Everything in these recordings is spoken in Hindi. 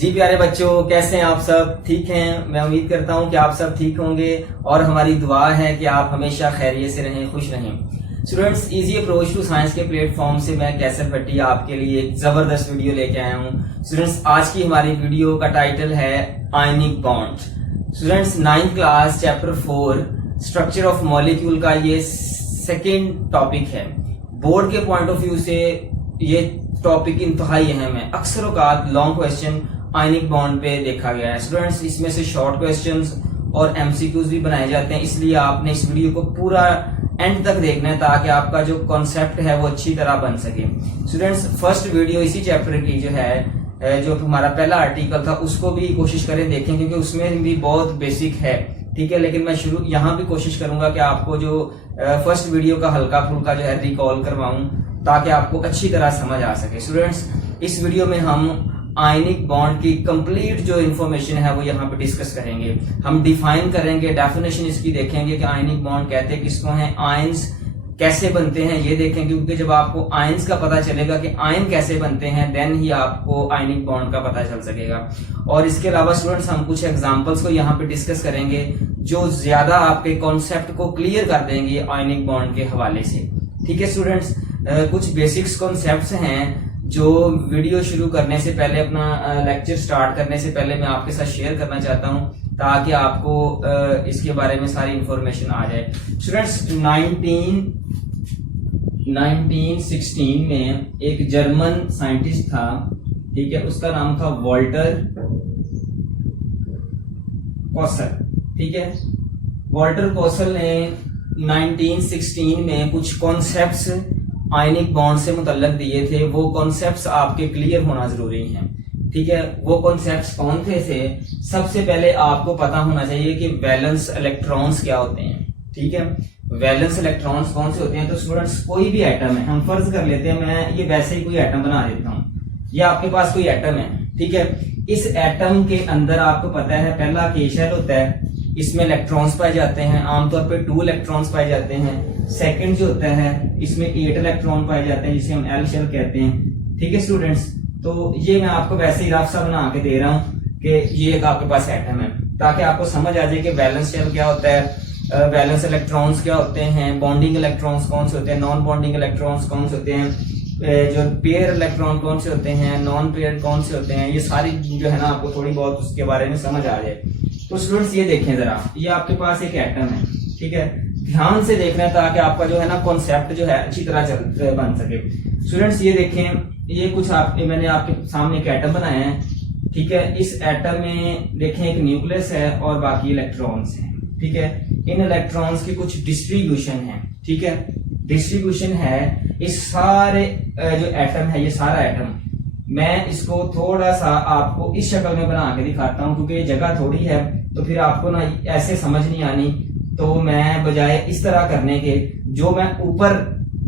जी प्यारे बच्चों, कैसे हैं आप सब? ठीक हैं? मैं उम्मीद करता हूं कि आप सब ठीक होंगे और हमारी दुआ है कि आप हमेशा खैरियत से रहें, खुश रहें। Students, easy approach to science के प्लेटफॉर्म से मैं कैसर भट्टी आपके लिए एक जबरदस्त वीडियो लेके आया हूं। स्टूडेंट्स, आज की हमारी वीडियो का टाइटल है ionic bond. Students, 9th class chapter 4 structure of molecule का ये सेकेंड टॉपिक है। बोर्ड के पॉइंट ऑफ व्यू से ये टॉपिक इंतहाई अहम है। अक्सर औकात लॉन्ग क्वेश्चन आयनिक बॉन्ड पे देखा गया है। स्टूडेंट्स, इसमें से शॉर्ट क्वेश्चंस और एमसीक्यूज भी बनाए जाते हैं, इसलिए आपने इस वीडियो को पूरा एंड तक देखना है ताकि आपका जो कॉन्सेप्ट है वो अच्छी तरह बन सके। स्टूडेंट्स, फर्स्ट वीडियो इसी चैप्टर की जो है, जो हमारा पहला आर्टिकल था, उसको भी कोशिश करें देखें, क्योंकि उसमें भी बहुत बेसिक है। ठीक है, लेकिन मैं यहाँ भी कोशिश करूंगा कि आपको जो फर्स्ट वीडियो का हल्का फुल्का जो है रिकॉल करवाऊं ताकि आपको अच्छी तरह समझ आ सके। स्टूडेंट्स, इस वीडियो में हम आयनिक बॉन्ड की कंप्लीट जो इन्फॉर्मेशन है वो यहाँ पे डिस्कस करेंगे। हम डिफाइन करेंगे, डेफिनेशन इसकी देखेंगे कि आयनिक बॉन्ड कहते हैं किसको हैं, आयंस कैसे बनते हैं ये देखेंगे, क्योंकि जब आपको आयंस का पता चलेगा कि आयन कैसे बनते हैं देन ही आपको आयनिक बॉन्ड का पता चल सकेगा। और इसके अलावा स्टूडेंट्स, हम कुछ एग्जांपल्स को यहाँ पे डिस्कस करेंगे जो ज्यादा आपके कॉन्सेप्ट को क्लियर कर देंगे आयनिक बॉन्ड के हवाले से। ठीक है स्टूडेंट्स, कुछ बेसिक्स कॉन्सेप्ट्स हैं जो वीडियो शुरू करने से पहले, अपना लेक्चर स्टार्ट करने से पहले मैं आपके साथ शेयर करना चाहता हूं ताकि आपको इसके बारे में सारी इंफॉर्मेशन आ जाए। स्टूडेंट्स, 1916 में एक जर्मन साइंटिस्ट था, ठीक है, उसका नाम था वॉल्टर कॉसल। ठीक है, वॉल्टर कॉसल ने 1916 में कुछ कॉन्सेप्ट्स आयनिक बॉन्ड से मुतल्लक दिए थे। वो कॉन्सेप्ट्स आपके क्लियर होना जरूरी हैं। ठीक है, वो कॉन्सेप्ट्स कौन थे? सबसे पहले आपको पता होना चाहिए कि वैलेंस इलेक्ट्रॉन्स क्या होते हैं। ठीक है, वैलेंस इलेक्ट्रॉन्स कौन से होते हैं? तो स्टूडेंट्स, कोई भी एटम है, हम फर्ज कर लेते हैं, मैं ये वैसे ही कोई एटम बना देता हूं, ये आपके पास कोई एटम है। ठीक है, इस एटम के अंदर आपको पता है पहला के शेल होता है, इसमें इलेक्ट्रॉन्स पाए जाते हैं, आमतौर पे 2 इलेक्ट्रॉन्स पाए जाते हैं। सेकंड जो होता है इसमें 8 इलेक्ट्रॉन पाए जाते हैं, जिसे हम एल शेल कहते हैं। ठीक है स्टूडेंट्स, तो ये मैं आपको वैसे ही रफ सा बना के दे रहा हूँ कि ये एक आपके पास एटम है, ताकि आपको समझ आ जाए कि वैलेंस शेल क्या होता है, वैलेंस इलेक्ट्रॉन्स क्या होते हैं, बॉन्डिंग इलेक्ट्रॉन्स कौन से होते हैं, नॉन बॉन्डिंग इलेक्ट्रॉन्स कौन से होते हैं, जो पेयर इलेक्ट्रॉन कौन से होते हैं, नॉन पेयर कौन से होते हैं, ये सारी जो है ना आपको थोड़ी बहुत उसके बारे में समझ आ जाए। तो स्टूडेंट्स, ये देखें जरा, ये आपके पास एक एटम है। ठीक है, ध्यान से देखना है ताकि आपका जो है ना कॉन्सेप्ट जो है अच्छी तरह बन सके। स्टूडेंट्स, ये देखें, ये कुछ मैंने आपके सामने एक एटम बनाया है। ठीक है, इस एटम में देखें एक न्यूक्लियस है और बाकी इलेक्ट्रॉन्स हैं। ठीक है, इन इलेक्ट्रॉन्स की कुछ डिस्ट्रीब्यूशन है। ठीक है, डिस्ट्रीब्यूशन है इस सारे जो एटम है, ये सारा एटम, मैं इसको थोड़ा सा आपको इस शक्ल में बना के दिखाता हूं, क्योंकि ये जगह थोड़ी है तो फिर आपको ना ऐसे समझ नहीं आनी। तो मैं बजाय इस तरह करने के, जो मैं ऊपर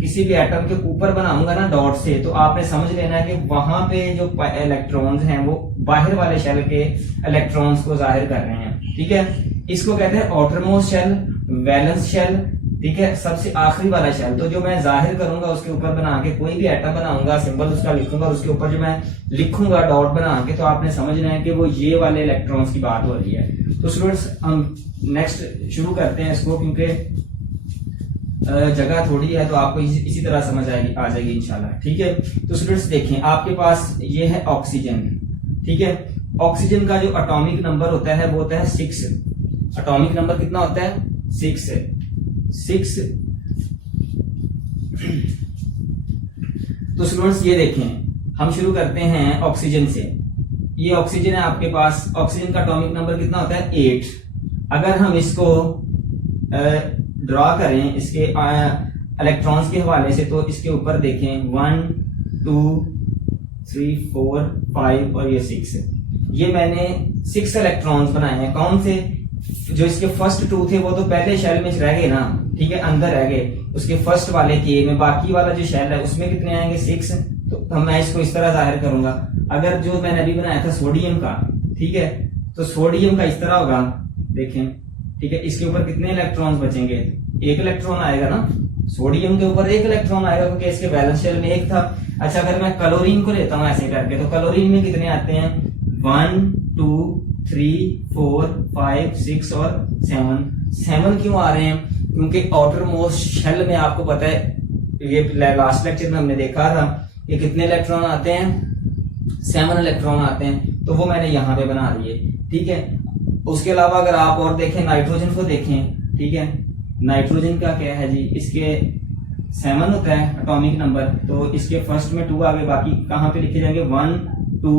किसी भी एटम के ऊपर बनाऊंगा ना डॉट से, तो आपने समझ लेना है कि वहां पे जो इलेक्ट्रॉन्स हैं वो बाहर वाले शेल के इलेक्ट्रॉन्स को जाहिर कर रहे हैं। ठीक है, इसको कहते हैं आउटरमोस्ट शेल, वैलेंस शेल। ठीक है, सबसे आखिरी वाला शेल। तो जो मैं जाहिर करूंगा उसके ऊपर बना के कोई भी एटम बनाऊंगा, सिंबल उसका लिखूंगा, उसके ऊपर जो मैं लिखूंगा डॉट बना के, तो आपने समझना है कि वो ये वाले इलेक्ट्रॉन्स की बात हो रही है। तो स्टूडेंट्स, हम नेक्स्ट शुरू करते हैं इसको, क्योंकि जगह थोड़ी है तो आपको इसी तरह समझ आ जाएगी इंशाल्लाह। ठीक है, तो स्टूडेंट्स देखें, आपके पास ये है ऑक्सीजन। ठीक है, ऑक्सीजन का जो एटॉमिक नंबर होता है वो होता है 6। एटॉमिक नंबर कितना होता है? 6। तो स्टूडेंट्स, ये देखें, हम शुरू करते हैं ऑक्सीजन से। ये ऑक्सीजन है आपके पास, ऑक्सीजन का एटॉमिक नंबर कितना होता है? 8। अगर हम इसको ड्रॉ करें इसके इलेक्ट्रॉन्स के हवाले से, तो इसके ऊपर देखें 1 2 3 4 5 और ये 6। ये मैंने 6 इलेक्ट्रॉन्स बनाए हैं। कौन से? जो इसके फर्स्ट 2 थे वो तो पहले शेल में रह गए ना, ठीक है, अंदर रह गए उसके फर्स्ट वाले के में। बाकी वाला जो शेल है उसमें कितने आएंगे? 6। तो मैं इसको इस तरह जाहिर करूंगा। अगर जो मैंने अभी बनाया था सोडियम का, ठीक है, तो सोडियम का इस तरह होगा, देखें। ठीक है, इसके ऊपर कितने इलेक्ट्रॉन्स बचेंगे? 1 इलेक्ट्रॉन आएगा ना, सोडियम के ऊपर 1 इलेक्ट्रॉन आएगा क्योंकि इसके बैलेंस शेल में 1 था। अच्छा, अगर मैं क्लोरीन को लेता हूं ऐसे करके, तो क्लोरीन में कितने आते हैं? 1 2 3 4 5 6 और 7 क्यों आ रहे हैं? क्योंकि आउटर मोस्ट शेल में आपको पता है, ये लास्ट लेक्चर में हमने देखा था कि कितने इलेक्ट्रॉन आते हैं, 7 इलेक्ट्रॉन आते हैं, तो वो मैंने यहाँ पे बना दिए। ठीक है, उसके अलावा अगर आप और देखें, नाइट्रोजन को देखें, ठीक है, नाइट्रोजन का क्या है जी, इसके 7 होता है एटॉमिक नंबर, तो इसके फर्स्ट में 2 आगे, बाकी कहाँ पे लिखे जाएंगे 1 2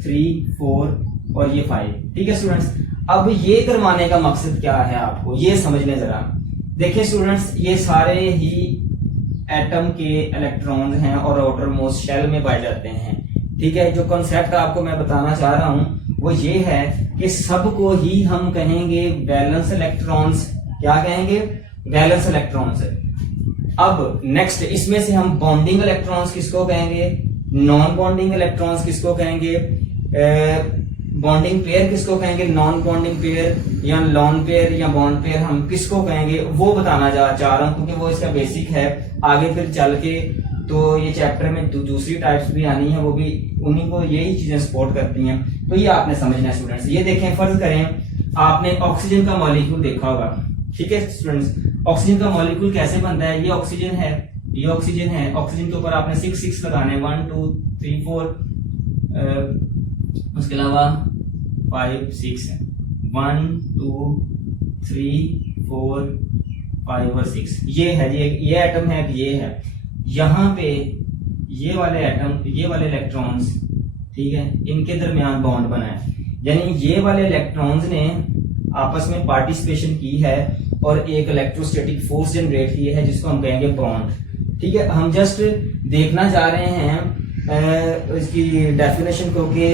3 4 और ये 5। ठीक है स्टूडेंट्स, अब ये करवाने का मकसद क्या है आपको ये समझने जरा। देखिए स्टूडेंट्स, ये सारे ही एटम के इलेक्ट्रॉन हैं और आउटर मोस्ट शेल में पाए जाते हैं। ठीक है, जो कॉन्सेप्ट आपको मैं बताना चाह रहा हूं वो ये है कि सबको ही हम कहेंगे वैलेंस इलेक्ट्रॉन्स। क्या कहेंगे? Valence electrons. अब नेक्स्ट इसमें से हम बॉन्डिंग इलेक्ट्रॉन्स किसको कहेंगे, नॉन बॉन्डिंग इलेक्ट्रॉन्स किसको कहेंगे, बॉन्डिंग पेयर किसको कहेंगे, नॉन बॉन्डिंग पेयर या लॉन पेयर या बॉन्ड पेयर हम किसको कहेंगे, वो बताना चाह रहा हूं, क्योंकि वो इसका बेसिक है। आगे फिर चल के तो ये चैप्टर में दूसरी टाइप्स भी आनी है, वो भी उन्हीं को यही चीजें सपोर्ट करती हैं, तो ये आपने समझना है स्टूडेंट्स। ये देखें, फर्ज करें आपने ऑक्सीजन का मॉलिक्यूल देखा होगा। ठीक है स्टूडेंट्स, ऑक्सीजन का मॉलिक्यूल कैसे बनता है? ये ऑक्सीजन है, ये ऑक्सीजन है, ऑक्सीजन के ऊपर आपने 6 लगाने, 1 2 3 4, उसके अलावा 5 6 है, 1 2 3 4 5 और 6। ये है, ये एटम है, ये है। यहाँ पे ये वाले एटम, ये वाले इलेक्ट्रॉन्स, ठीक है, इनके दरमियान बॉन्ड बना है, यानी ये वाले इलेक्ट्रॉन्स ने आपस में पार्टिसिपेशन की है और एक इलेक्ट्रोस्टैटिक फोर्स जनरेट की है, जिसको हम कहेंगे बॉन्ड। ठीक है, हम जस्ट देखना चाह रहे हैं इसकी डेफिनेशन को, कि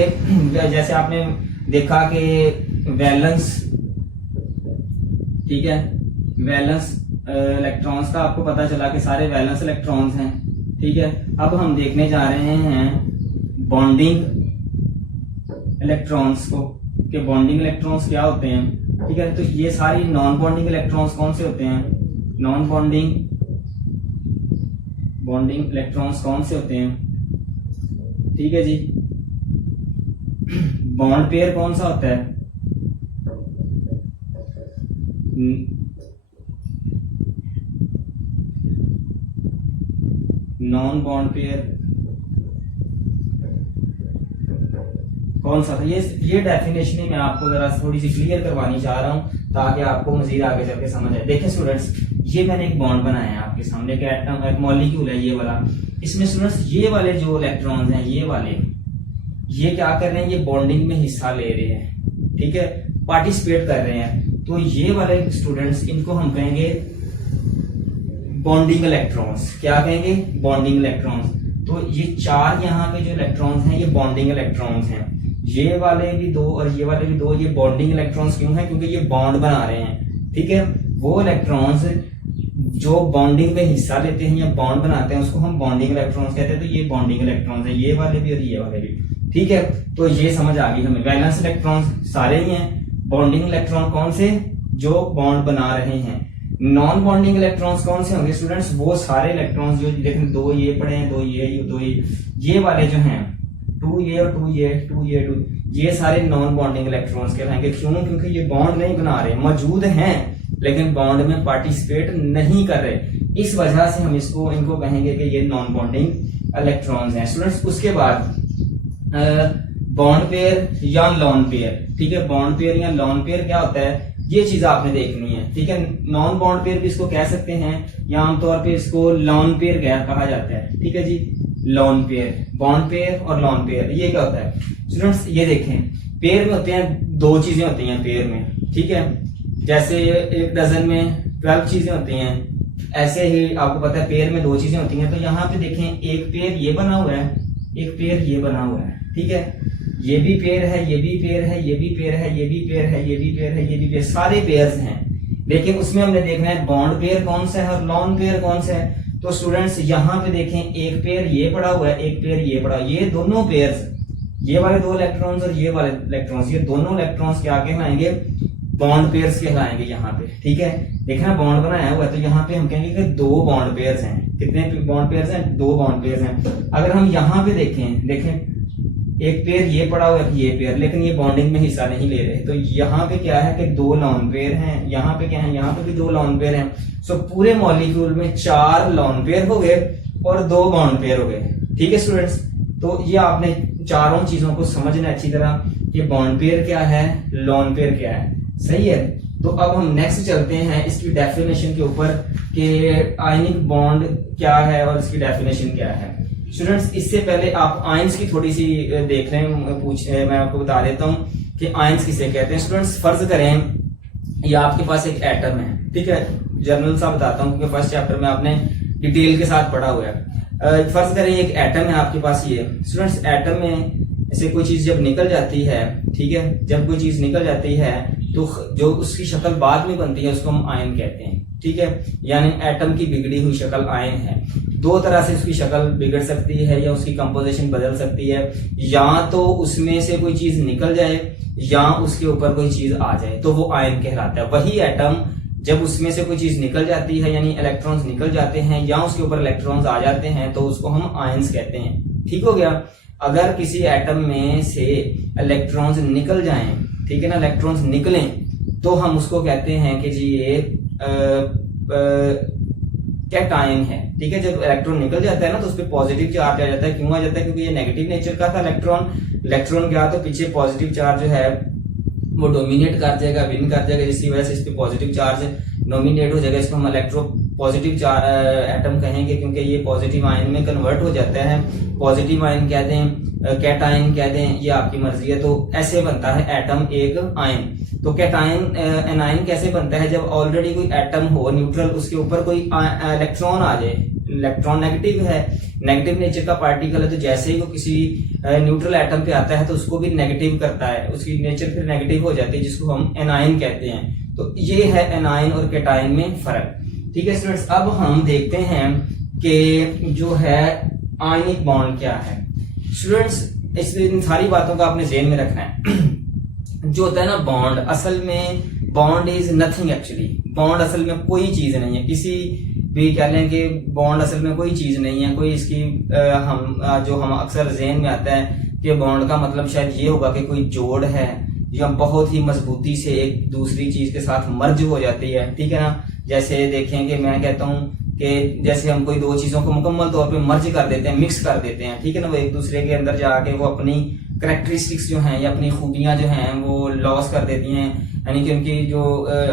जैसे आपने देखा कि वैलेंस, ठीक है, वैलेंस इलेक्ट्रॉन्स का आपको पता चला कि सारे वैलेंस इलेक्ट्रॉन्स हैं। ठीक है, अब हम देखने जा रहे हैं बॉन्डिंग इलेक्ट्रॉन्स को, कि बॉन्डिंग इलेक्ट्रॉन्स क्या होते हैं। ठीक है, तो ये सारी नॉन बॉन्डिंग इलेक्ट्रॉन्स कौन से होते हैं, नॉन बॉन्डिंग इलेक्ट्रॉन्स कौन से होते हैं। ठीक है जी, बॉन्ड पेयर कौन सा होता है, नॉन बॉन्ड पेयर कौन सा था। ये डेफिनेशन ही मैं आपको जरा थोड़ी सी क्लियर करवानी चाह रहा हूं, ताकि आपको मजीद आगे चल के समझ आए। देखिए स्टूडेंट्स, ये मैंने एक बॉन्ड बनाया है आपके सामने, कि एटम एक मॉलिक्यूल है ये वाला। इसमें स्टूडेंट्स ये वाले जो इलेक्ट्रॉन्स हैं, ये वाले, ये क्या कर रहे हैं, ये बॉन्डिंग में हिस्सा ले रहे हैं। ठीक है, पार्टिसिपेट कर रहे हैं। तो ये वाले स्टूडेंट्स, इनको हम कहेंगे बॉन्डिंग इलेक्ट्रॉन्स। क्या कहेंगे, बॉन्डिंग इलेक्ट्रॉन्स। तो ये 4 यहाँ पे जो इलेक्ट्रॉन्स हैं, ये बॉन्डिंग इलेक्ट्रॉन्स हैं। ये वाले भी 2 और ये वाले भी 2, ये बॉन्डिंग इलेक्ट्रॉन्स क्यों हैं, क्योंकि ये बॉन्ड बना रहे हैं। ठीक है, वो इलेक्ट्रॉन्स जो बॉन्डिंग में हिस्सा लेते हैं या बॉन्ड बनाते हैं, उसको हम बॉन्डिंग इलेक्ट्रॉन्स कहते हैं। तो ये बॉन्डिंग इलेक्ट्रॉन्स है, ये वाले भी और ये वाले भी। ठीक है, तो ये समझ आ गई हमें। वैलेंस इलेक्ट्रॉन्स सारे ही हैं, बॉन्डिंग इलेक्ट्रॉन कौन से, जो बॉन्ड बना रहे हैं। नॉन बॉन्डिंग इलेक्ट्रॉन्स कौन से होंगे स्टूडेंट्स, वो सारे इलेक्ट्रॉन्स जो देखें, 2 ये पड़े हैं, 2 ये वाले जो हैं, 2 ये और 2 ये, ये सारे नॉन बॉन्डिंग इलेक्ट्रॉन्स कहलाएंगे। क्यों? क्योंकि ये बॉन्ड नहीं बना रहे, मौजूद हैं लेकिन बॉन्ड में पार्टिसिपेट नहीं कर रहे। इस वजह से हम इनको कहेंगे कि ये नॉन बॉन्डिंग इलेक्ट्रॉन्स हैं स्टूडेंट्स। उसके बाद बॉन्ड पेयर या लॉन पेयर। ठीक है, बॉन्ड पेयर या लॉन पेयर क्या होता है, ये चीज आपने देखनी है। ठीक है, नॉन बॉन्ड पेयर भी इसको कह सकते हैं, या आमतौर पे इसको लॉन पेयर कहा जाता है। ठीक है जी, लॉन पेयर, बॉन्ड पेयर और लॉन पेयर, ये क्या होता है स्टूडेंट्स। ये देखें, पेयर में होते हैं 2 चीजें होती हैं पेयर में। ठीक है, जैसे एक डजन में 12 चीजें होती हैं, ऐसे ही आपको पता है पेयर में 2 चीजें होती हैं। तो यहाँ पे देखें, एक पेयर ये बना हुआ है, एक पेयर ये बना हुआ है। ठीक है, ये भी पेयर है, ये भी पेयर है, ये भी पेयर है, ये भी पेयर है, ये भी पेयर है, ये भी पेयर, सारे पेयर्स हैं। लेकिन उसमें हमने देखना है बॉन्ड पेयर कौन सा है और लॉन पेयर कौन सा है। तो स्टूडेंट्स यहाँ पे देखें, एक पेयर ये पड़ा हुआ है, एक पेयर ये पड़ा, ये दोनों पेयर्स, ये वाले 2 इलेक्ट्रॉन्स और ये वाले इलेक्ट्रॉन्स, ये दोनों इलेक्ट्रॉन्स क्या कहलाएंगे, बॉन्ड पेयर्स कहलाएंगे यहाँ पे। ठीक है, देखना बॉन्ड बनाया हुआ है, तो यहाँ पे हम कहेंगे कि 2 बॉन्ड पेयर्स हैं। कितने बॉन्ड पेयर्स हैं, 2 बॉन्ड पेयर्स हैं। अगर हम यहाँ पे देखें एक पेयर ये पड़ा हुआ है, ये पेयर, लेकिन ये बॉन्डिंग में हिस्सा नहीं ले रहे। तो यहाँ पे क्या है कि 2 लॉन पेयर हैं, यहाँ पे क्या है, यहाँ पे भी 2 लॉन पेयर हैं। सो पूरे मॉलिक्यूल में 4 लॉन पेयर हो गए और 2 बॉन्ड पेयर हो गए। ठीक है स्टूडेंट्स, तो ये आपने चारों चीजों को समझना अच्छी तरह कि बॉन्ड पेयर क्या है, लॉन पेयर क्या है। सही है, तो अब हम नेक्स्ट चलते हैं इसकी डेफिनेशन के ऊपर कि आयनिक बॉन्ड क्या है और इसकी डेफिनेशन क्या है। स्टूडेंट्स, इससे पहले आप आयंस की थोड़ी सी देख रहे हैं, मैं आपको बता देता हूं कि आयंस किसे कहते हैं। स्टूडेंट्स, फर्ज करें ये आपके पास एक एटम है, ठीक है, जर्नल सा बताता हूं क्योंकि फर्स्ट चैप्टर में आपने डिटेल के साथ पढ़ा हुआ है। फर्ज करें एक एटम है आपके पास ये। स्टूडेंट्स, एटम में ऐसे कोई चीज जब निकल जाती है, ठीक है, जब कोई चीज निकल जाती है तो जो उसकी शक्ल बाद में बनती है उसको हम आयन कहते हैं। ठीक है, यानी एटम की बिगड़ी हुई शक्ल आयन है। 2 तरह से उसकी शक्ल बिगड़ सकती है या उसकी कंपोजिशन बदल सकती है, या तो उसमें से कोई चीज निकल जाए या उसके ऊपर कोई चीज आ जाए तो वो आयन कहलाता है। वही एटम जब उसमें से कोई चीज निकल जाती है यानी इलेक्ट्रॉन्स निकल जाते हैं या उसके ऊपर इलेक्ट्रॉन्स आ जाते हैं तो उसको हम आयंस कहते हैं। ठीक हो गया। अगर किसी एटम में से इलेक्ट्रॉन्स निकल जाएं, ठीक है ना, इलेक्ट्रॉन्स निकलें तो हम उसको कहते हैं कि जी ये कैटायन है। ठीक है, जब इलेक्ट्रॉन निकल जाता है ना तो उस पर पॉजिटिव चार्ज आ जाता है। क्यों आ जाता है? क्योंकि ये नेगेटिव नेचर का था इलेक्ट्रॉन गया तो पीछे पॉजिटिव चार्ज जो है वो डोमिनेट कर जाएगा, विन कर जाएगा, जिसकी वजह से इस पे पॉजिटिव चार्ज नोमिनेट हो जाएगा। इसको हम इलेक्ट्रो पॉजिटिव एटम कहेंगे क्योंकि ये पॉजिटिव आयन में कन्वर्ट हो जाता है। पॉजिटिव आयन कह दें, कैटायन कह दें, ये आपकी मर्जी है। तो ऐसे बनता है एटम एक आयन। तो कैटायन एनायन कैसे बनता है? जब ऑलरेडी कोई एटम हो न्यूट्रल, उसके ऊपर कोई इलेक्ट्रॉन आ जाए, इलेक्ट्रॉन नेगेटिव है, नेगेटिव नेचर का पार्टिकल है, तो जैसे ही वो किसी न्यूट्रल एटम पे आता है तो उसको भी नेगेटिव करता है, उसकी नेचर फिर नेगेटिव हो जाती है, जिसको हम एनायन कहते हैं। तो ये है एनायन और कैटायन में फर्क। ठीक है स्टूडेंट्स, अब हम देखते हैं कि जो है आयनिक बॉन्ड क्या है। स्टूडेंट्स, इन सारी बातों का आपने ध्यान में रखना है। जो होता है ना बॉन्ड, असल में bond is nothing actually. Bond असल में कोई चीज नहीं है, किसी भी कह लें कि बॉन्ड असल में कोई चीज नहीं है, कोई इसकी हम अक्सर ज़हन में आता है कि बॉन्ड का मतलब शायद ये होगा कि कोई जोड़ है या बहुत ही मजबूती से एक दूसरी चीज के साथ मर्ज हो जाती है। ठीक है ना, जैसे देखें कि मैं कहता हूं कि जैसे हम कोई 2 चीजों को मुकम्मल तौर पे मर्ज कर देते हैं, मिक्स कर देते हैं, ठीक है ना, वो एक दूसरे के अंदर जाके वो अपनी करेक्टरिस्टिक्स जो हैं या अपनी खूबियां जो हैं वो लॉस कर देती हैं, यानी कि उनकी जो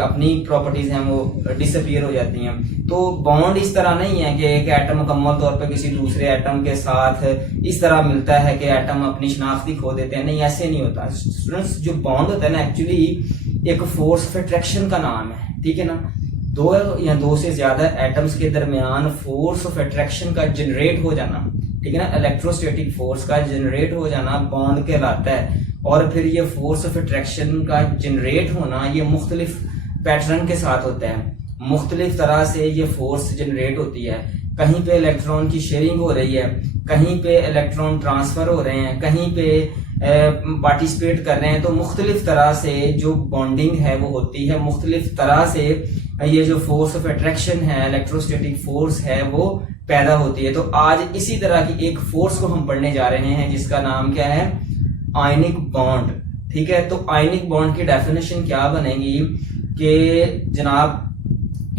अपनी प्रॉपर्टीज हैं वो डिसअपीयर हो जाती हैं। तो बॉन्ड इस तरह नहीं है कि एक एटम मुकम्मल तौर पे किसी दूसरे एटम के साथ इस तरह मिलता है कि एटम अपनी शनाख्ती खो देते हैं। नहीं, ऐसे नहीं होता स्टूडेंट्स। जो बॉन्ड होता है ना एक्चुअली एक फोर्स ऑफ अट्रैक्शन का नाम है। ठीक है ना, 2 या 2 से ज्यादा एटम्स के दरमियान फोर्स ऑफ अट्रैक्शन का जनरेट हो जाना, ठीक है ना, इलेक्ट्रोस्टैटिक फोर्स का जनरेट हो जाना बॉन्ड कहलाता है। और फिर ये फोर्स ऑफ अट्रैक्शन का जनरेट होना ये मुख्तलिफ पैटर्न के साथ होता है, मुख्तलिफ तरह से ये फोर्स जनरेट होती है। कहीं पे इलेक्ट्रॉन की शेयरिंग हो रही है, कहीं पे इलेक्ट्रॉन ट्रांसफर हो रहे हैं, कहीं पे पार्टिसिपेट कर रहे हैं। तो मुख्तलिफ तरह से जो बॉन्डिंग है वो होती है, मुख्तलिफ तरह से ये जो फोर्स ऑफ अट्रैक्शन है, इलेक्ट्रोस्टैटिक फोर्स है, वो पैदा होती है। तो आज इसी तरह की एक फोर्स को हम पढ़ने जा रहे हैं जिसका नाम क्या है? Ionic bond. ठीक है, तो आयनिक बॉन्ड की डेफिनेशन क्या बनेगी कि जनाब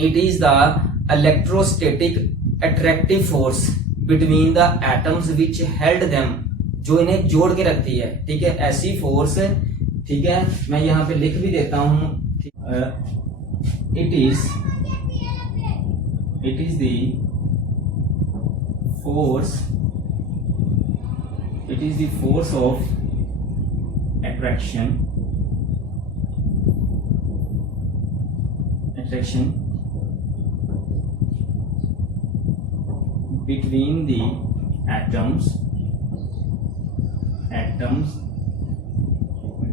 it is the electrostatic attractive force between the atoms which held them, जो इन्हें जोड़ के रखती है। ठीक है, ऐसी फोर्स, ठीक है, मैं यहां पे लिख भी देता हूं, it is the force of attraction between the atoms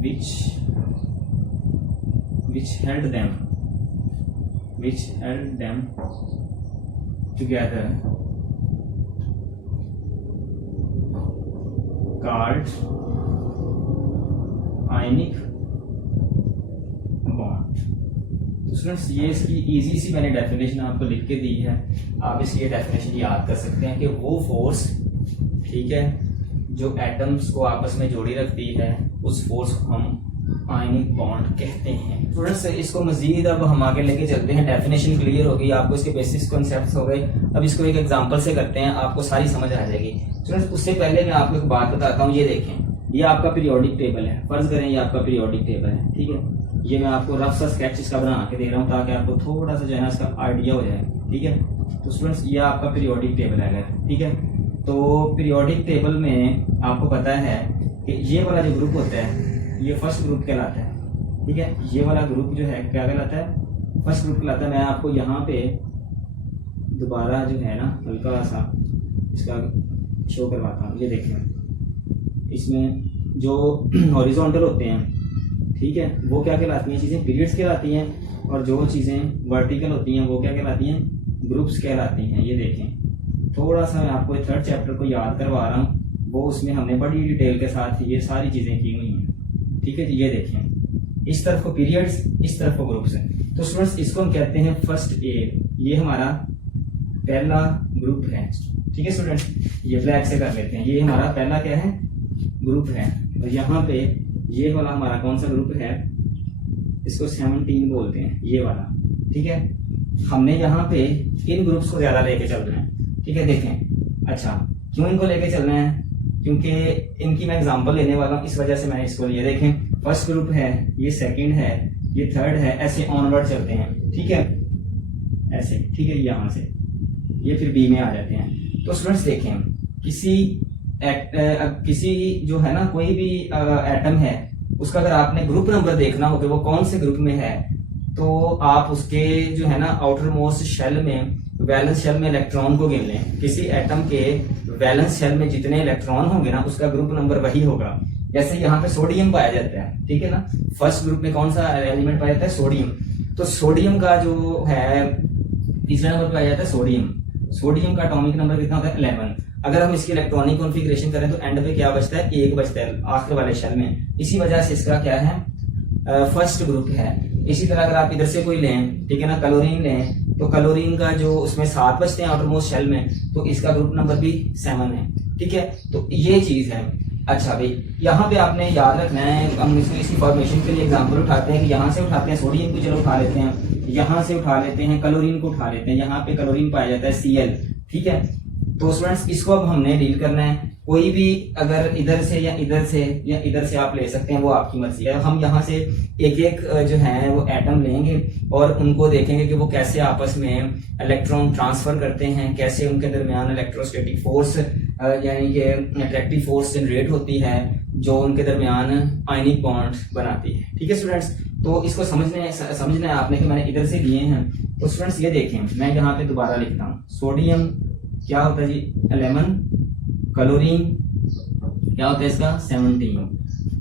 which held them together, called ionic bond. तो स्टूडेंट्स, ये इसकी इजी सी मैंने डेफिनेशन आपको लिख के दी है, आप इसकी ये डेफिनेशन याद कर सकते हैं कि वो फोर्स, ठीक है, जो एटम्स को आपस में जोड़ी रखती है उस फोर्स को हम आयनिक बॉन्ड कहते हैं। स्टूडेंट्स इसको मजीद अब हम आगे लेके चलते हैं। डेफिनेशन क्लियर हो गई, आपको इसके बेसिक्स कॉन्सेप्ट्स हो गए। अब इसको एक एग्जांपल से करते हैं, आपको सारी समझ आ जाएगी। स्टूडेंट्स उससे पहले मैं आपको एक बात बताता हूँ। ये देखें, ये आपका पीरियोडिक टेबल है। फर्ज करें ये आपका पीरियोडिक टेबल है, ठीक है। ये मैं आपको रफ सा स्केच इसका बना के दे रहा हूँ ताकि आपको थोड़ा सा जो है ना इसका आइडिया हो जाए, ठीक है। तो स्टूडेंट्स ये आपका पीरियोडिक टेबल है, ठीक है। तो पीरियोडिक टेबल में आपको पता है कि ये वाला जो ग्रुप होता है ये फर्स्ट ग्रुप कहलाता है, ठीक है। ये वाला ग्रुप जो है क्या कहलाता है? फर्स्ट ग्रुप कहलाता है। मैं आपको यहाँ पे दोबारा जो है ना हल्का सा इसका शो करवाता हूँ। ये देखें, इसमें जो हॉरिजॉन्टल होते हैं, ठीक है, वो क्या कहलाती हैं चीज़ें? पीरियड्स कहलाती हैं। और जो चीज़ें वर्टिकल होती हैं वो क्या कहलाती हैं? ग्रुप्स कहलाती हैं। ये देखें, थोड़ा सा मैं आपको थर्ड चैप्टर को याद करवा रहा हूँ, वो उसमें हमने बड़ी डिटेल के साथ ये सारी चीज़ें की हुई हैं, ठीक है। ये देखें, इस तरफ को पीरियड्स, इस तरफ को ग्रुप्स हैं। तो स्टूडेंट्स इसको हम कहते हैं फर्स्ट ए। ये हमारा पहला ग्रुप है, ठीक है स्टूडेंट्स। ये ब्लैक से कर लेते हैं। ये हमारा पहला क्या है? ग्रुप है। और यहाँ पे ये वाला हमारा कौन सा ग्रुप है? इसको 17 बोलते हैं, ये वाला, ठीक है। हमने यहाँ पे इन ग्रुप्स को ज्यादा लेके चल रहे हैं, ठीक है। देखें, अच्छा क्यों इनको लेके चलना है? क्योंकि इनकी मैं एग्जांपल लेने वाला हूँ, इस वजह से मैंने इसको लिए। देखें, फर्स्ट ग्रुप है, ये सेकंड है, ये थर्ड है, ऐसे ऑनवर्ड चलते हैं, ठीक है, ऐसे, ठीक है। यहाँ से ये फिर बी में आ जाते हैं। तो स्टूडेंट्स देखें, किसी जो है ना कोई भी एटम है, उसका अगर आपने ग्रुप नंबर देखना हो कि वो कौन से ग्रुप में है, तो आप उसके जो है ना आउटर मोस्ट शेल में, वैलेंस शेल में इलेक्ट्रॉन को गिन लें। किसी एटम के वैलेंस शेल में जितने इलेक्ट्रॉन होंगे ना, उसका ग्रुप नंबर वही होगा। जैसे यहाँ पे सोडियम पाया जाता है, ठीक है ना। फर्स्ट ग्रुप में कौन सा एलिमेंट पाया जाता है? सोडियम। तो सोडियम का जो है तीसरा नंबर पाया जाता है सोडियम। सोडियम का एटॉमिक नंबर कितना होता है? 11। अगर हम इसकी इलेक्ट्रॉनिक कॉन्फ़िगरेशन करें तो एंड पे क्या बचता है? 1 बचता है आखिर वाले शेल में। इसी वजह से इसका क्या है? फर्स्ट ग्रुप है। इसी तरह अगर आप इधर से कोई लें, ठीक है ना, क्लोरीन लें, तो क्लोरीन का जो उसमें 7 बचते हैं आउटर मोस्ट शेल में, तो इसका ग्रुप नंबर भी 7 है, ठीक है। तो ये चीज है। अच्छा भाई, यहाँ पे आपने याद रखना है, हम इसी फॉर्मेशन के लिए एग्जांपल उठाते हैं कि यहाँ से उठाते हैं सोडियम को, चलो उठा लेते हैं, यहाँ से उठा लेते हैं क्लोरीन को, उठा लेते हैं। यहाँ पे क्लोरीन पाया जाता है Cl, ठीक है। तो स्टूडेंट्स इसको अब हमने डील करना है। कोई भी अगर इधर से या इधर से या इधर से आप ले सकते हैं, वो आपकी मर्जी है। हम यहाँ से एक एक जो है वो एटम लेंगे और उनको देखेंगे कि वो कैसे आपस में इलेक्ट्रॉन ट्रांसफर करते हैं, कैसे उनके दरमियान इलेक्ट्रोस्टैटिक फोर्स यानी कि अट्रैक्टिव फोर्स जनरेट होती है जो उनके दरमियान आयनिक बॉन्ड बनाती है, ठीक है स्टूडेंट्स। तो इसको समझना है आपने कि मैंने इधर से लिए हैं। तो स्टूडेंट्स ये देखें, मैं यहाँ पे दोबारा लिखता हूँ। सोडियम क्या होता है जी? 11। क्लोरीन क्या होता है इसका? 17।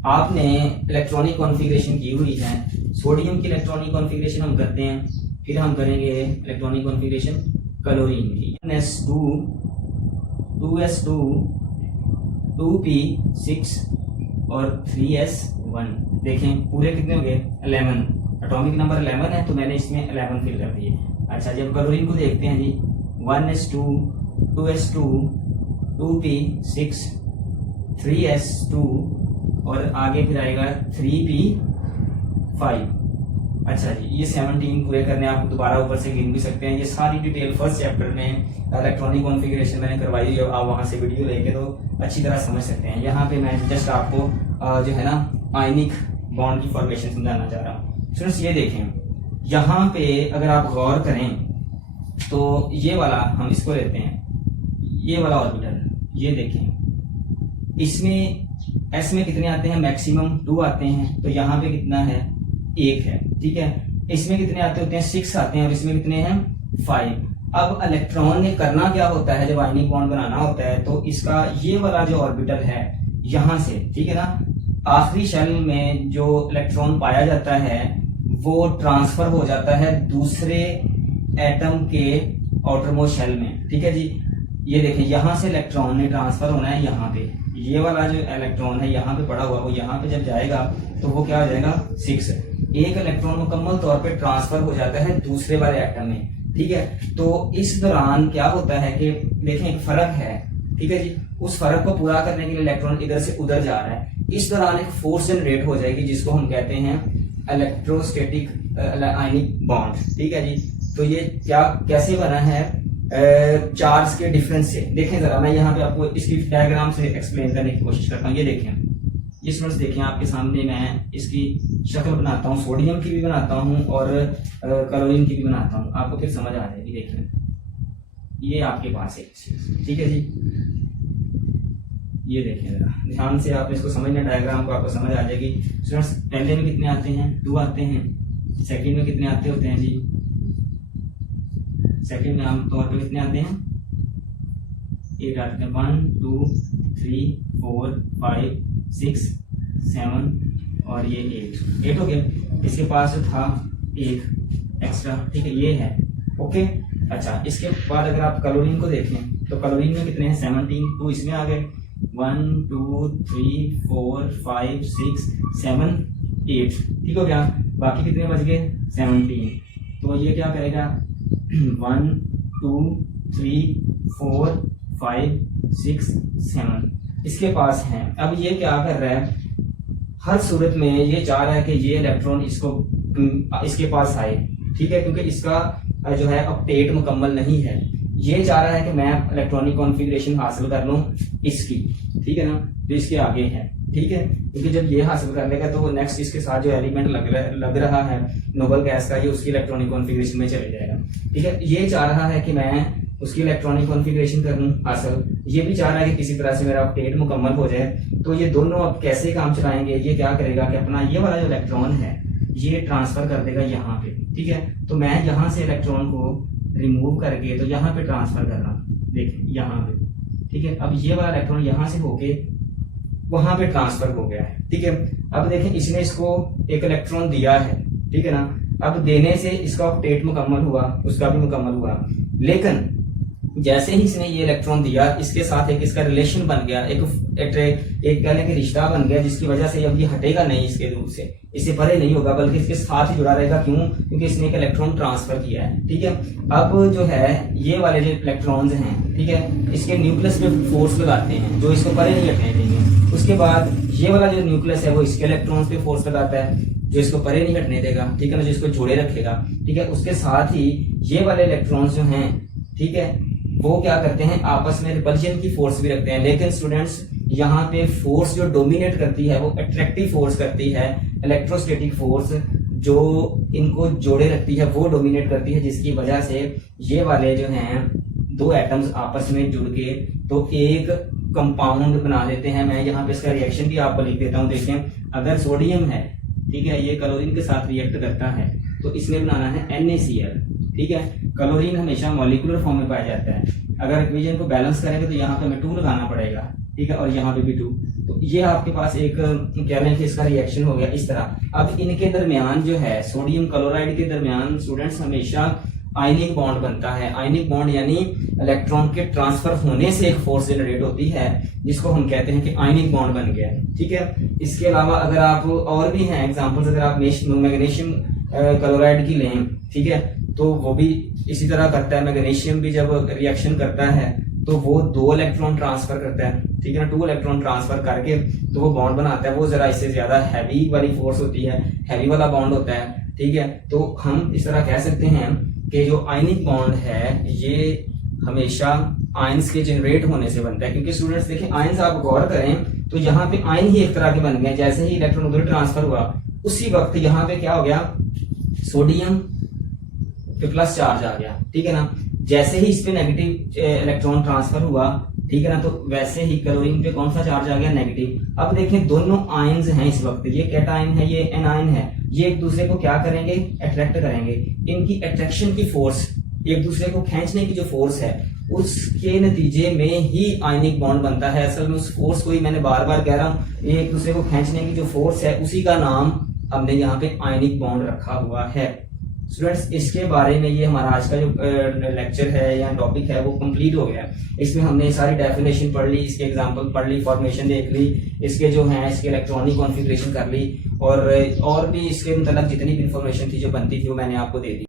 आपने इलेक्ट्रॉनिक कॉन्फ़िगरेशन की हुई है। सोडियम की इलेक्ट्रॉनिक कॉन्फ़िगरेशन हम करते हैं, फिर हम करेंगे इलेक्ट्रॉनिक कॉन्फ़िगरेशन क्लोरीन की। 1s2 2s2 2p6 और 3s1। देखें पूरे कितने हो गए? 11। एटॉमिक नंबर 11 है तो मैंने इसमें 11 फिल कर दिए। अच्छा, जब क्लोरीन को देखते हैं जी, 1s2 2s2 2p6 3s2 और आगे फिर आएगा 3p5। अच्छा जी, ये 17 पूरे करने आप दोबारा ऊपर से गिन भी सकते हैं। ये सारी डिटेल फर्स्ट चैप्टर में इलेक्ट्रॉनिक कॉन्फ़िगरेशन मैंने करवाई है, आप वहां से वीडियो लेके तो अच्छी तरह समझ सकते हैं। यहाँ पे मैं जस्ट आपको जो है ना आयनिक बॉन्ड की फॉर्मेशन समझाना चाह रहा हूँ। स्टूडेंट्स ये देखें, यहाँ पे अगर आप गौर करें तो ये वाला हम इसको लेते हैं, ये वाला ऑर्बिटल, ये देखें, इसमें एस में कितने आते हैं? मैक्सिमम 2 आते हैं। तो यहाँ पे कितना है? 1 है, ठीक है। इसमें कितने आते होते हैं? 6 आते हैं। और इसमें कितने हैं? 5। अब इलेक्ट्रॉन ने करना क्या होता है? जब आयनिक बॉन्ड बनाना होता है तो इसका ये वाला जो ऑर्बिटल है यहाँ से, ठीक है ना, आखिरी शेल में जो इलेक्ट्रॉन पाया जाता है वो ट्रांसफर हो जाता है दूसरे एटम के आउटरमोस्ट शेल में, ठीक है जी। ये देखिए, यहाँ से इलेक्ट्रॉन ने ट्रांसफर होना है यहाँ पे। ये वाला जो इलेक्ट्रॉन है यहाँ पे पड़ा हुआ, वो यहाँ पे जब जाएगा तो वो क्या हो जाएगा? 6। एक इलेक्ट्रॉन मुकम्मल तौर पे ट्रांसफर हो जाता है दूसरे वाले एटम में, ठीक है। तो इस दौरान क्या होता है कि देखें एक फर्क है, ठीक है जी। उस फर्क को पूरा करने के लिए इलेक्ट्रॉन इधर से उधर जा रहा है, इस दौरान एक फोर्स जनरेट हो जाएगी जिसको हम कहते हैं इलेक्ट्रोस्टैटिक आयनिक बॉन्ड, ठीक है जी। तो ये क्या कैसे बना है, चार्ज के डिफरेंस से। देखें जरा, मैं यहाँ पे आपको इसकी डायग्राम से एक्सप्लेन करने की कोशिश करता हूँ। ये देखें, ये स्टूडेंट्स देखें आपके सामने मैं इसकी शक्ल बनाता हूँ, सोडियम की भी बनाता हूँ और क्लोरीन की भी बनाता हूँ, आपको फिर समझ आ जाएगी। देखें ये आपके पास है, ठीक है जी। ये देखें जरा ध्यान से, आप इसको समझना, डायग्राम को आपको समझ आ जाएगी। स्टूडेंट्स पहले में कितने आते हैं, 2 आते हैं। सेकंड में कितने आते होते हैं जी, सेकंड में आमतौर पे कितने आते हैं, 8 आते हैं। 1 2 3 4 5 6 7 और ये 8 हो गया। इसके पास था 1 एक्स्ट्रा, ठीक है, ये है ओके। अच्छा, इसके बाद अगर आप क्लोरीन को देखें तो क्लोरीन में कितने हैं, 17, तो इसमें आ गए 1 2 3 4 5 6 7 8, ठीक हो गया। बाकी कितने बच गए, 17। तो ये क्या करेगा, 1 2 3 4 5 6 7 इसके पास है। अब ये क्या कर रहा है, हर सूरत में ये चाह रहा है कि ये इलेक्ट्रॉन इसके पास आए, ठीक है, क्योंकि इसका जो है अपडेट मुकम्मल नहीं है। ये चाह रहा है कि मैं इलेक्ट्रॉनिक कॉन्फ़िगरेशन हासिल कर लूं इसकी, ठीक है ना, तो इसके आगे है, ठीक है, क्योंकि जब ये हासिल कर लेगा तो नेक्स्ट इसके साथ जो एलिमेंट लग रहा है नोबल गैस का, ये उसकी इलेक्ट्रॉनिक कॉन्फ़िगरेशन में चले जाएगा, ठीक है। ये चाह रहा है कि मैं उसकी इलेक्ट्रॉनिक कॉन्फ़िगरेशन कर लूं हासिल, ये भी चाह रहा है कि किसी तरह से मेरा अपडेट मुकम्मल हो जाए। तो ये दोनों अब कैसे काम चलाएंगे, ये क्या करेगा कि अपना ये वाला जो इलेक्ट्रॉन है ये ट्रांसफर कर देगा यहाँ पे, ठीक है। तो मैं यहाँ से इलेक्ट्रॉन को रिमूव करके तो यहाँ पे ट्रांसफर कर रहा हूँ, देखिए यहाँ पे, ठीक है। अब ये वाला इलेक्ट्रॉन यहाँ से होके वहां पे ट्रांसफर हो गया है, ठीक है। अब देखें इसने इसको एक इलेक्ट्रॉन दिया है, ठीक है ना। अब देने से इसका अपडेट मुकम्मल हुआ, उसका भी मुकम्मल हुआ, लेकिन जैसे ही इसने ये इलेक्ट्रॉन दिया इसके साथ एक इसका रिलेशन बन गया, एक कहने के रिश्ता बन गया, जिसकी वजह से अब ये हटेगा नहीं इसके दूर से, इससे परे नहीं होगा, बल्कि इसके साथ ही जुड़ा रहेगा। क्यों, क्योंकि इसने एक इलेक्ट्रॉन ट्रांसफर किया है, ठीक है। अब जो है ये वाले जो इलेक्ट्रॉन्स हैं, ठीक है, इसके न्यूक्लियस पे फोर्स लगाते हैं जो इसको परे नहीं हटने देंगे। उसके बाद ये वाला जो न्यूक्लियस है वो इसके इलेक्ट्रॉन्स पे फोर्स लगाता है जो इसको परे नहीं हटने देगा, ठीक है ना, जो इसको जोड़े रखेगा, ठीक है। उसके साथ ही ये वाले इलेक्ट्रॉन्स जो हैं, ठीक है, वो क्या करते हैं, आपस में रिपल्शन की फोर्स भी रखते हैं। लेकिन स्टूडेंट्स यहाँ पे फोर्स जो डोमिनेट करती है वो अट्रैक्टिव फोर्स करती है, इलेक्ट्रोस्टैटिक फोर्स जो इनको जोड़े रखती है वो डोमिनेट करती है, जिसकी वजह से ये वाले जो हैं 2 एटम्स आपस में जुड़ के तो एक कंपाउंड बना देते हैं। मैं यहाँ पे इसका रिएक्शन भी आपको लिख देता हूँ। देखें, अगर सोडियम है, ठीक है, ये क्लोरीन के साथ रिएक्ट करता है तो इसने बनाना है NaCl, ठीक है। क्लोरीन हमेशा मॉलिक्यूलर फॉर्म में पाया जाता है। अगर इक्वेशन को बैलेंस करेंगे तो यहाँ पे हमें 2 लगाना पड़ेगा, ठीक है, और यहाँ पे भी 2। तो ये आपके पास एक कह रहे हैं कि इसका रिएक्शन हो गया इस तरह। अब इनके दरमियान जो है सोडियम क्लोराइड के दरमियान स्टूडेंट्स हमेशा आयनिक बॉन्ड बनता है। आयनिक बॉन्ड यानी इलेक्ट्रॉन के ट्रांसफर होने से एक फोर्स जनरेट होती है जिसको हम कहते हैं कि आयनिक बॉन्ड बन गया, ठीक है। इसके अलावा अगर आप और भी हैं एग्जांपल्स, अगर आप मैग्नीशियम क्लोराइड की लें, ठीक है, तो वो भी इसी तरह करता है। मैग्नीशियम भी जब रिएक्शन करता है तो वो 2 इलेक्ट्रॉन ट्रांसफर करता है, ठीक है ना, 2 इलेक्ट्रॉन ट्रांसफर करके तो वो बॉन्ड बनाता है। वो जरा इससे ज्यादा हैवी वाली फोर्स होती है, हैवी वाला बॉन्ड होता है, ठीक है। तो हम इस तरह कह सकते हैं कि जो आयनिक बॉन्ड है ये हमेशा आयंस के जनरेट होने से बनता है। क्योंकि स्टूडेंट्स देखें, आयंस आप गौर करें तो यहाँ पे आयन ही एक तरह के बन गए। जैसे ही इलेक्ट्रॉन उधर ट्रांसफर हुआ उसी वक्त यहाँ पे क्या हो गया, सोडियम पे प्लस चार्ज आ गया, ठीक है ना। जैसे ही इस पे नेगेटिव इलेक्ट्रॉन ट्रांसफर हुआ, ठीक है ना, तो वैसे ही क्लोरीन पे कौन सा चार्ज आ गया, नेगेटिव। अब देखें दोनों आयंस हैं इस वक्त, ये कैटायन है, ये एनायन है, ये एक दूसरे को क्या करेंगे, अट्रैक्ट करेंगे। इनकी अट्रैक्शन की फोर्स, एक दूसरे को खींचने की जो फोर्स है उसके नतीजे में ही आयनिक बॉन्ड बनता है। असल में उस फोर्स को ही मैंने बार बार कह रहा हूँ, ये एक दूसरे को खींचने की जो फोर्स है उसी का नाम हमने यहाँ पे आयनिक बॉन्ड रखा हुआ है। स्टूडेंट्स इसके बारे में ये हमारा आज का जो लेक्चर है या टॉपिक है वो कंप्लीट हो गया। इसमें हमने सारी डेफिनेशन पढ़ ली, इसके एग्जांपल पढ़ ली, फॉर्मेशन देख ली, इसके जो है इसके इलेक्ट्रॉनिक कॉन्फ़िगरेशन कर ली, और भी इसके मतलब जितनी भी इंफॉर्मेशन थी जो बनती थी वो मैंने आपको दे दी।